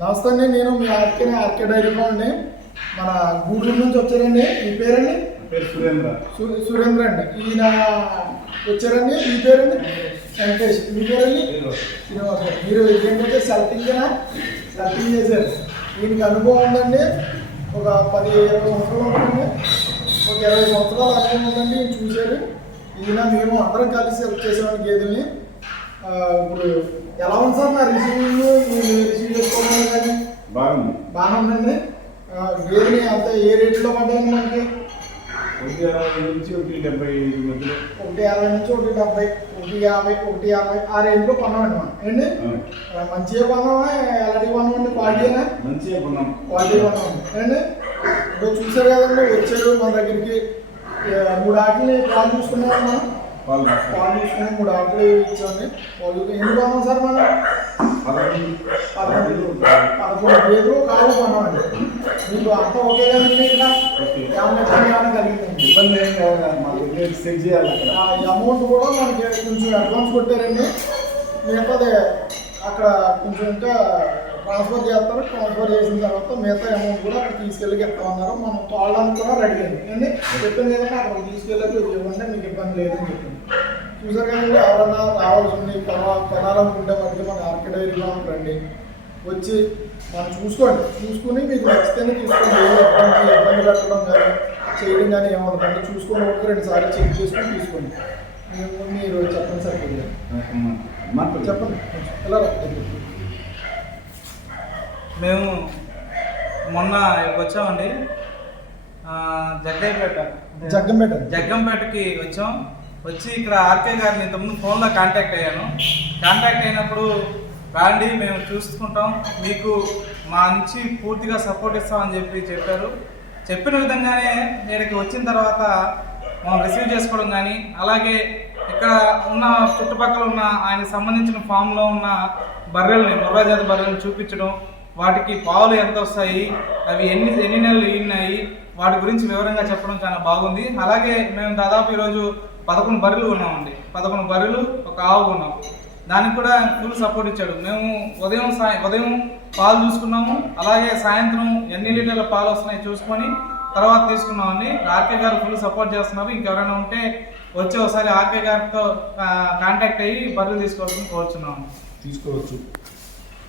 నమస్తే అండి నేను మీ ఆర్కే ఆర్కే డైరీలో అండి మన గూడూరు నుంచి వచ్చారండి. మీ పేరండి? పేరు సురేంద్ర. సురేంద్ర అండి. ఈయన వచ్చారండి. మీ పేరండి? వెంకటేష్. మీ పేరండి? శ్రీనివాస్. గారు. మీరు ఏంటంటే సెలెక్టింగ్నా సెలెక్టింగ్ చేశారు. దీనికి అనుభవం ఉందండి. ఒక పది ఇరవై సంవత్సరాలు ఉంటుంది ఒక ఇరవై సంవత్సరాల అనుభవం ఉందండి. చూశారు. ఈయన మేము అందరం కలిసి సెలెక్ట్ గేదెల్ని. ఇప్పుడు ఎలా ఉంది సార్ నా రిసీవింగ్? రిసీవ్ చేసుకోవడం కానీ? బాగుంది. బాగానే ఉందండి. ఆ, గేదెని అంత ఏ రేట్లో పడ్డాయండి మనకి? ఒకటి అరవై నుంచి ఒకటి డెబ్బై ఐదు మధ్యలో. ఒకటి యాభై నుంచి ఒకటి డెబ్బై ఒకటి యాభై ఒకటి యాభై ఆ రేంజ్లో కొన్నామండి మనం. ఏంటి? మంచిగా కొన్నామా? ఎలాంటి కొన్నామండి? క్వాలిటీనా మంచిగా కొన్నాం. క్వాలిటీ కొన్నామండి. ఏంటి? ఇప్పుడు చూసారు కదండి వచ్చారు మన దగ్గరికి. మూడు ఆటలు పాలు చూసుకున్నాం మనం. వాళ్ళు పాలు చూసుకుని మూడు ఆటలు ఇచ్చామండి. పాలు ఎన్ని కొన్నాం సార్ మనం పదకొండు. గేదెలు కావు కొన్నామండి. మీకు అంతా ఓకే. కదండి ఇక్కడ కలిగిందండి ఇబ్బంది ఏం కాదు కదా, మా దగ్గర సెట్ చేయాలి అక్కడ. ఆ, ఈ అమౌంట్ కూడా మనకి కొంచెం అడ్వాన్స్ కొట్టారండి మిగతాది అక్కడ కొంచెం ఇంకా ట్రాన్స్ఫర్ చేస్తారు. ట్రాన్స్ఫర్ చేసిన తర్వాత మిగతా అమౌంట్ కూడా అక్కడ తీసుకెళ్ళి ఇస్తామన్నారు మనం తోడడానికి కూడా రెడీ అండి ఏంటి? చెప్పింది కదండి అక్కడ తీసుకెళ్ళి ఇవ్వండి మీకు ఇబ్బంది లేదని చెప్పింది చూసారు కదండి ఎవరన్నా రావాల్సి ఉంది కొనా కొనాలనుకుంటే మనకి మన ఆర్కే డైరీలో రండి వచ్చి మనం చూసుకోండి. చూసుకుని మీకు నచ్చితేనే తీసుకోండి. ఇబ్బంది ఇబ్బంది పెట్టడం కానీ చేయడం కానీ ఏమవుతుందంటే చూసుకొని ఒక రెండు సార్లు చెక్ చేసుకొని తీసుకోండి. మీరు- చెప్పండి సార్. చెప్పండి. ఎలా. మేము మొన్న వచ్చామండి. ఆ, జగ్గయ్యపేట జగ్గంపేట. జగ్గంపేటకి వచ్చాం. వచ్చి ఇక్కడ ఆర్కే గారిని ఇంతకుముందు ఫోన్లో కాంటాక్ట్ అయ్యాను. కాంటాక్ట్ అయినప్పుడు రాండి మేము చూసుకుంటాం. మీకు మా నుంచి పూర్తిగా సపోర్ట్ ఇస్తామని చెప్పి చెప్పారు. చెప్పిన విధంగానే నేటికి వచ్చిన తర్వాత మనం రిసీవ్ చేసుకోవడం కానీ అలాగే ఇక్కడ ఉన్న చుట్టుపక్కల ఉన్న ఆయనకు సంబంధించిన ఫామ్లో ఉన్న బర్రెల్ని ముర్రాజాతి బర్రెల్ని చూపించడం వాటికి పాలు ఎంత వస్తాయి? అవి ఎన్ని ఎన్ని నెలలు ఈనాయి? వాటి గురించి వివరంగా చెప్పడం చాలా బాగుంది. అలాగే మేము దాదాపు ఈరోజు పదకొండు బర్రెలు ఉన్నామండి పదకొండు బర్రెలు ఒక ఆవు ఉన్నాం దానికి కూడా ఫుల్ సపోర్ట్ ఇచ్చాడు. మేము ఉదయం సాయం ఉదయం పాలు చూసుకున్నాము. అలాగే సాయంత్రం ఎన్ని లీటర్ల పాలు వస్తున్నాయి చూసుకొని తర్వాత తీసుకున్నామండి. ఆర్కే గారు ఫుల్ సపోర్ట్ చేస్తున్నారు. ఇంకెవరైనా ఉంటే వచ్చి ఒకసారి ఆర్కే గారితో కాంటాక్ట్ అయ్యి బర్రెలు తీసుకోవాల్సింది కోరుచున్నాము తీసుకోవచ్చు.